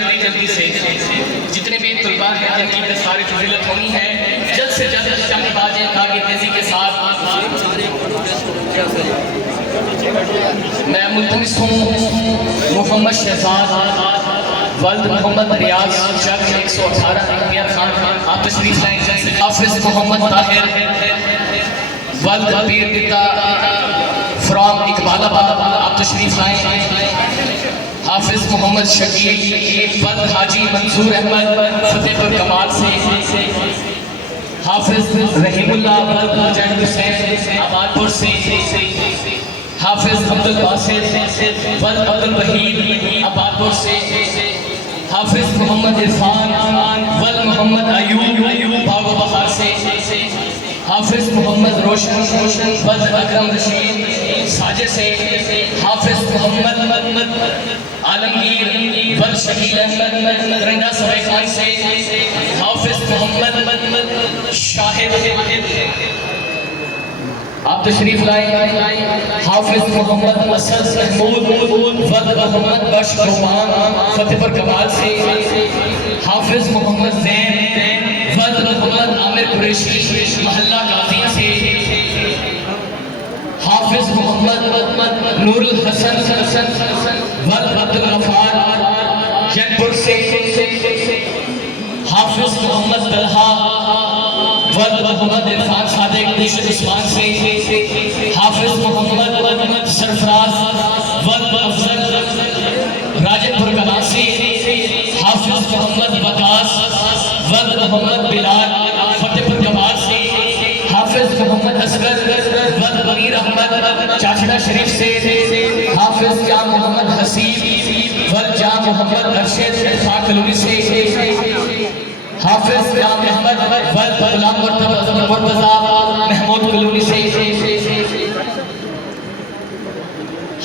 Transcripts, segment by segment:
جلدی جلدی سے جتنے بھی طلباء ہیں جن کی دستار فضیلت ہونی ہے جلد سے جلد شامل آ جائیں تاکہ تیزی کے ساتھ میں ملتمس ہوں محمد شہزاد ولد محمد ریاض چک 118 امیر خان آپ تشریف لائیں جلد سے حافظ محمد طاہر ولد پیر پتا فرام اقبال آباد آپ تشریف لائیں حافظ محمد شکیل ولد حاجی منصور احمد فتح پور کمال سے حافظ رحیم اللہ ولد مجاہد حسین آباد پور سے حافظ عبد الباسط ولد عبد الوحید آباد پور سے حافظ محمد عرفان ولد محمد ایوب باغ بہار سے حافظ محمد روشن ولد اکرم رشید ساجے سے حافظ محمد عالمگیر ولد شکیل احمد رنڈا سرائی خان سے حافظ محمد شاہد آپ تشریف لائیں حافظ محمد اسد محمود ولد محمد بش رومان فتح پور کمال سے حافظ محمد زین ولد محمد عامر قریشی محلہ قاضی سے حافظ محمد نور الحسن ولد عبد الغفار جن پور سے حافظ محمد طلحہ ولد محمد عرفان صادق دوسرے عثمان سے حافظ محمد سرفراز ولد افضل راجن پور کمال سے حافظ محمد وقاص ولد محمد بلال فتح پور کمال سے حافظ محمد اصغر ولد غیر احمد چاشڑا شریف سے حافظ جاں محمد حسیب ولد جاں محمد ارشد خاک کلونی سے حافظ جاں محمد ولد غلام مرتضی محمود کلونی سے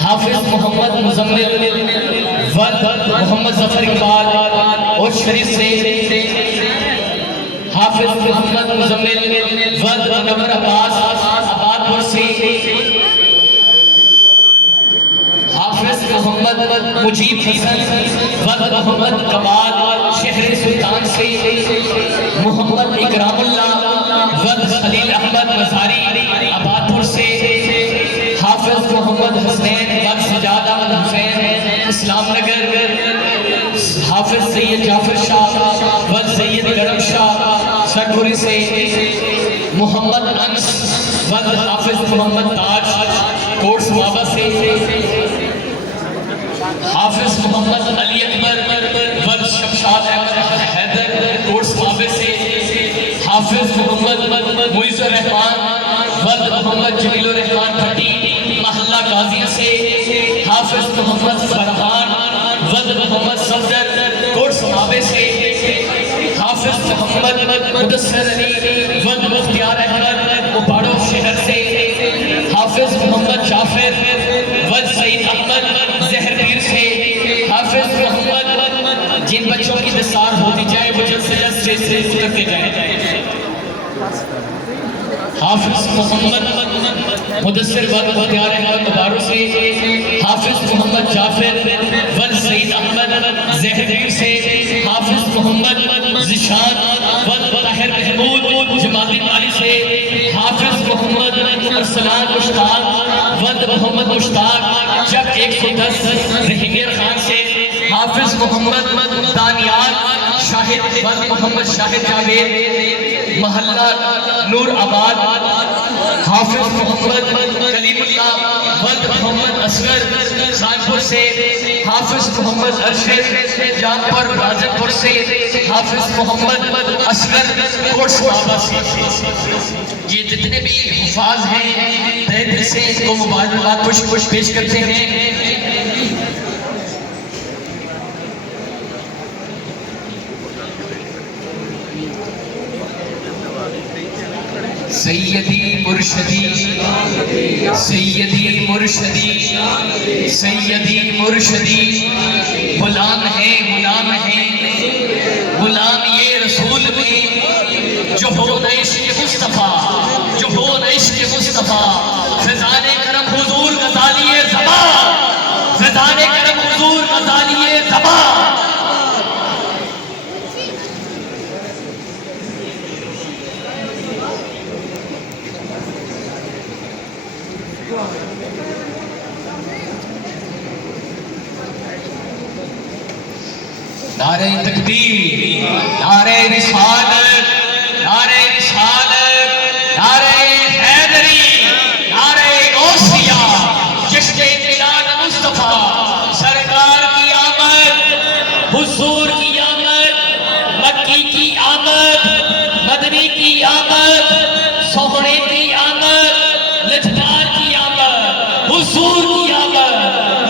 حافظ محمد مزمل ولد محمد ظفر اقبال اور شریف سے حافظ محمد مزمل ولد منور عباس آباد پور سے حافظ محمد مجیب حسن ولد محمد کمال شہر سلطان سے محمد اکرام اللہ ولد خلیل احمد مزاری آباد پور سے حافظ محمد حسین ولد سجاد احمد حسین اسلام نگر حافظ سید جعفر شاہ ولد سید گرم شاہ سٹوری سے محمد انس ولد حافظ محمد تاج کوٹ سوابہ سے حافظ محمد علی اکبر ولد شمشاد احمد حیدر کوٹ سوابے سے حافظ محمد معیز الرحمان ولد محمد جمیل الرحمان پھٹی محلہ قاضی سے حافظ محمد فرحان ولد محمد صفدر کوٹ سوابے سے حافظ محمد مدثر علی ولد مختیار احمد اپاڑو شہر سے حافظ محمد جعفر ولد سعید احمد زہر پیر سے حافظ محمد جن بچوں کی دستار ہوتی جائے وہ جلد سے جلد اسٹیج سے اترتے جائیں حافظ محمد مدثر ولد مختیار احمد اپاڑو سے حافظ محمد جعفر ولد سعید احمد زہر پیر سے حافظ محمد ذیشان ولد طاہر محمود جمال الدین علی سے حافظ محمد ارسلان مشتاق ولد محمد مشتاق چک 110 رحیم خان سے حافظ محمد دانیال شاہد ولد محمد شاہد جاوید محلہ نور آباد حافظ محمد کلیم اللہ ولد محمد اصغر خانپور سے حافظ محمد ارشد جامپر راجن پور سے حافظ محمد اصغر کوٹ سوابہ سے یہ جتنے بھی حفاظ ہیں تہ دل سے ان کو مبارکباد خوش پیش کرتے ہیں سیدی مرشدی سیدی مرشدی سیدی مرشدی غلام ہے غلام یہ رسول میں جو ہو عشق مصطفیٰ جو ہو عشق مصطفیٰ فضان کرم حضور غزالی زبان فضان کرم حضور غزالی زبان نعرہ تکبیر، نعرہ رسالت، نعرہ رسالت، نعرہ حیدری، نعرہ غوثیہ، جشن میلاد مصطفیٰ سرکار کی آمد، حضور کی آمد، مکی کی آمد، مدنی کی آمد، سوہنے کی آمد، لجدار کی آمد، حضور کی آمد،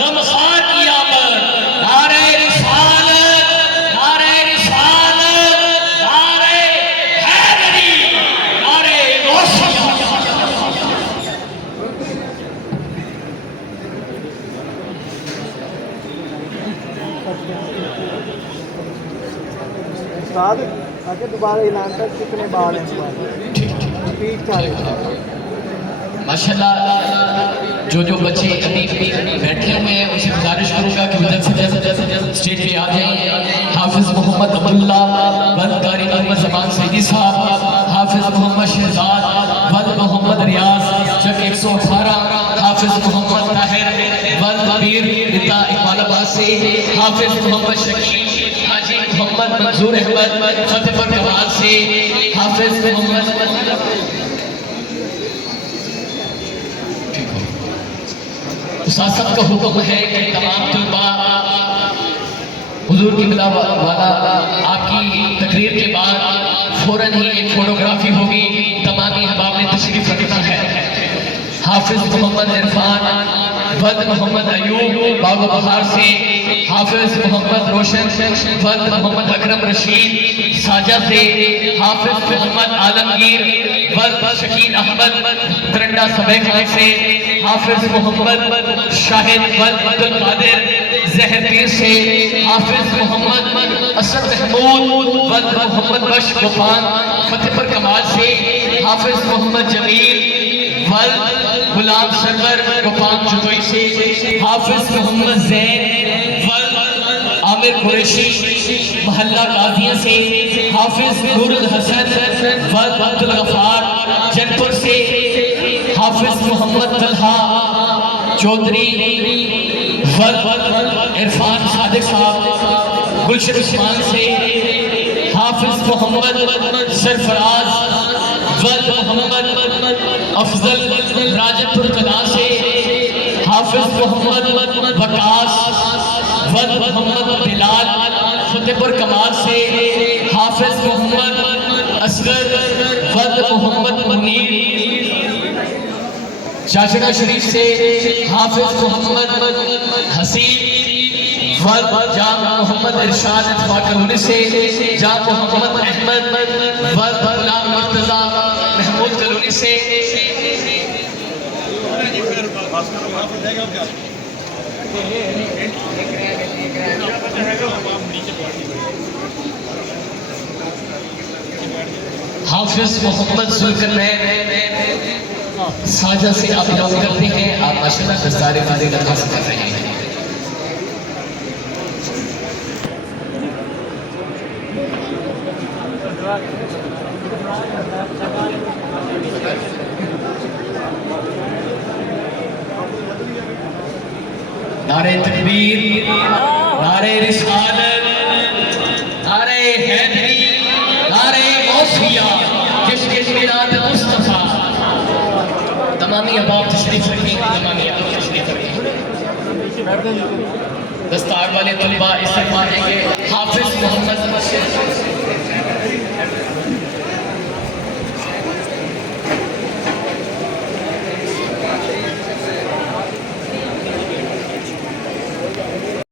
غمخوار کی آمد، نعرہ رسالت، نعرہ رسالت، نعرہ حیدری، نعرہ غوثیہ۔ استاد آگے دوبارہ اعلان تک کتنے بار ہیں؟ ٹھیک ٹھاک۔ ماشاءاللہ جو بچے ابھی بیٹھے ہوئے ہیں ان سے گزارش کروں گا کہ ادھر سے اسٹیج پہ آ جائیں۔ حافظ محمد عبداللہ ولد قاری محمد زمان سیدی صاحب، حافظ محمد شہزاد ولد محمد ریاض چک 118، حافظ محمد طاہر ولد پیر رتا اقبال آباد سے، حافظ محمد شکیل حاجی محمد منظور احمد فتح پر کمال سے، حافظ محمد اساتذہ کا حکم ہے کہ تمام طلباء حضور کی بلا والا آپ کی تقریر کے بعد فوراً ہی ایک فوٹوگرافی ہوگی، تمامی احباب نے تشریف رکھنا ہے۔ حافظ محمد عرفان ولد محمد ایوب باغ و بہار سے، حافظ محمد روشن ولد محمد اکرم رشید ساجہ سے، حافظ محمد عالمگیر ولد شکیل احمد ترنڈا سبے خان سے، حافظ محمد شاہد ولد عبد القادر زہر پیر سے، حافظ محمد اسد محمود ولد محمد بش غفان فتح پر کمال سے، حافظ محمد جمیل ولد غلام سرور غفان جدوئی سے، حافظ محمد زین ولد عامر قریشی محلہ قاضیہ سے، حافظ نور الحسن ولد عبد الغفار جنپور سے، حافظ محمد طلحہ چودھری ولد عرفان صادق صاحب گلشن عثمان سے، حافظ محمد سرفراز ولد محمد افضل راجت پور کلا سے، حافظ محمد وقاص ولد محمد بلال فتح پور کمال سے، حافظ محمد اصغر ولد محمد منیر چاچڑا شریف سے، حافظ محمد حسین ولد جامع محمد ارشاد اتفاق کلونی سے، جامع محمد احمد ولد غلام مرتضی محمود کلونی سے، حافظ محمد ذوالقرنین ساجہ سے آپ یاد کرتے ہیں، آپ ماشاءاللہ دستار فضیلت حاصل کر رہے ہیں۔ نعرہ تکبیر، نعرہ رسالت، نعرہ حیدری، نعرہ غوثیہ، جشن میلاد مصطفیٰ۔ تمامی احباب تشریف رکھیں، تمامی احباب تشریف رکھیں۔ دستار والے طلباء استقبال دیں گے۔ حافظ محمد